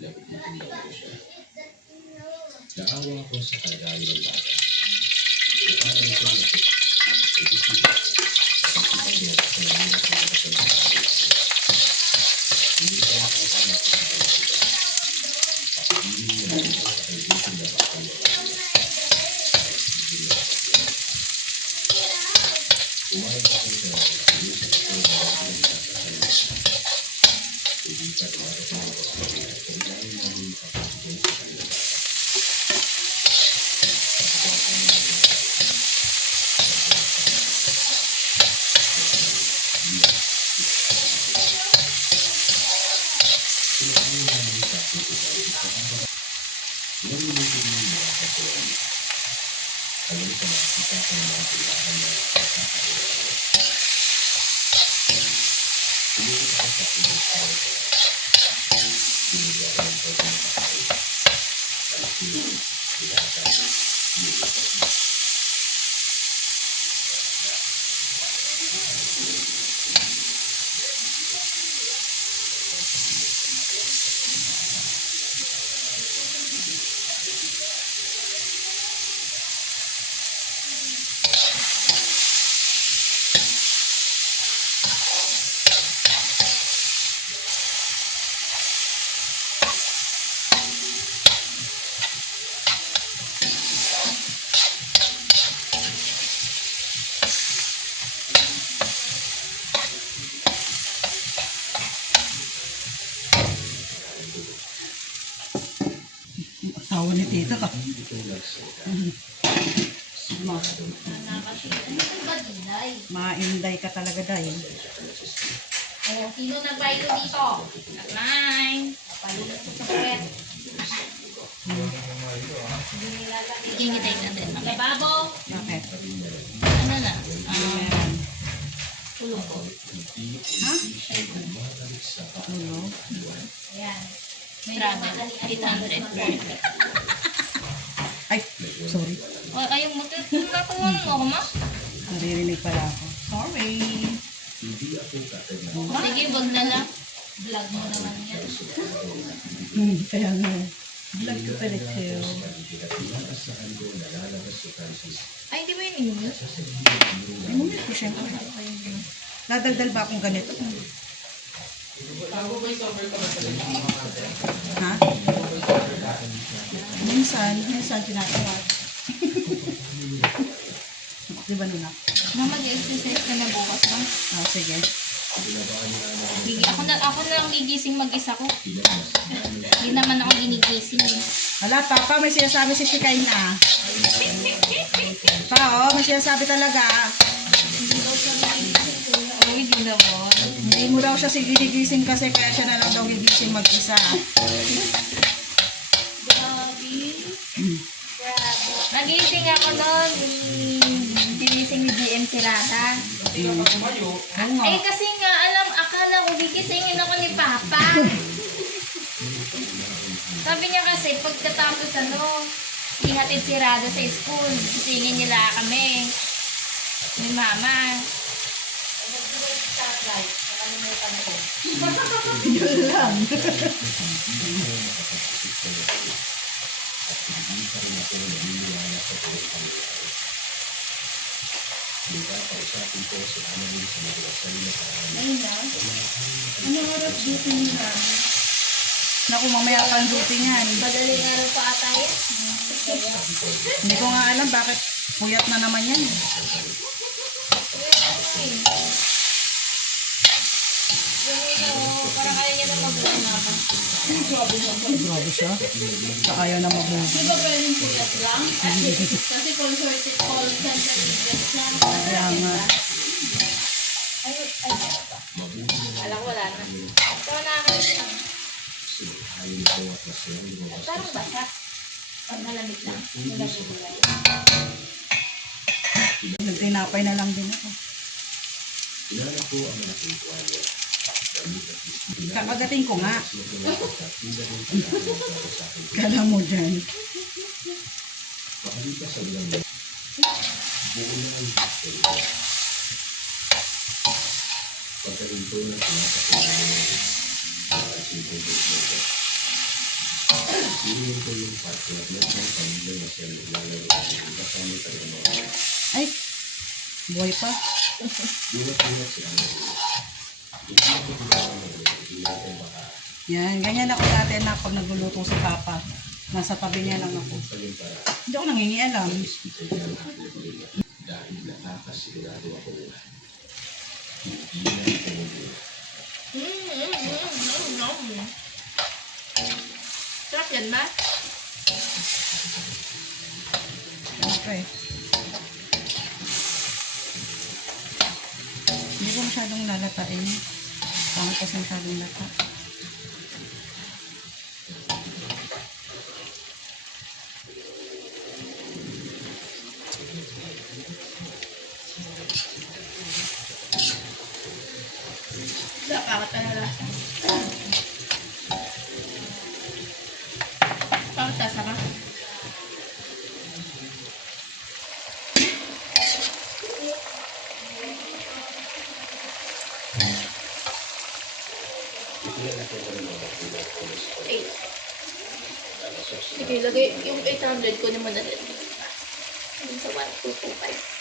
Nagtitinda ko siya. Naawa ko sa kalagayan ng bata. Paano ito nakikita? Nakikita niya sa kanila sa mga hindi kaya kahit ang nakikita sila. Hindi niya ito sa kaibigan na baka niya. Umayag ako sa kaibigan ko na baka niya sa kanila. Hindi ka tumatapos ako sa kanila. Kailangan namin kapatid sa kanila. Asawa ni tita ka. Mainday ka talaga dahil. Oh, sino nagbayad ko dito? Nine. Papalunan ko sa puwet. Gingitay natin. Lababo. Bakit? Ano na? Ayan. Tulog ko. Ha? Tulog? Ayan. Travel. 800 per. Ay, sorry. Oh, ayong magkakawan mo ako, ma? Naririnig pala ako. Sorry. Sige, wag na lang. Vlog mo naman yan. Kaya nga. Vlog ko pala siya. Ay, hindi mo yun inuwi? Inuwi ko siya. Nadaldal ba akong ganito? Ha? Minsan tinatawag. Di ba nuna? Na mag-exercise ka na bukas, ma? Ah, sige. Ako na lang gigising mag-isa ko. Hindi naman ako ginigising. Hala, Papa, may sinasabi si Shikay na. Pa, oh, may sinasabi talaga. Oh, hindi naman. Hindi mo daw siya gigising kasi kaya siya na lang daw gigising mag-isa. Nagising ako noon. Gigising ni GM Sirata. Eh kasi nga, akala ko gigisingin ako ni Papa. Sabi niya kasi, pagkatapos ihatid si Rada sa school, gisingin nila kami. Ni Mama. Yun lang. Ayun na. Ano oras duty nila? Naku, mamaya pa ang duty niyan. Madaling araw pa ata yan. Hindi ko nga alam bakit puyat na naman yan. Parang ayaw niya na mag-una ka. Grabe siya. Sa ayaw na mabuhay. Di ba pwedeng puyat lang? Kasi call center siya. Kaya nga. Ay. Alam ko wala na. So, nakakalimutan lang. Parang basa. Pag nalamig lang. Nalamig lang. Nagtinapay na lang din ako. Kakagating ko nga. Kala mo dyan. Hindi ko yung partner mo ng pamilya na siya naglalaro sa iba kami talaga mga Ay, buhay pa. bulat-bulat sila na hindi ko ginawa na hindi natin baka Yan, ganyan ako dati anak pag nagluluto si Papa. Nasa tabi niya lang ako. pa yung para Hindi ako nangingialam. ispitay ka ng aking pamilya dahil nakakasigurado ako na hindi na ito Sarap yan ba? Okay. Hindi ko masyadong lalatain. Pangit kasi masyadong lata. Nakakata na lasa. Bakit lasa ka? Eight. Sige, lagay yung 800 ko naman na rin. Yung sa 1225.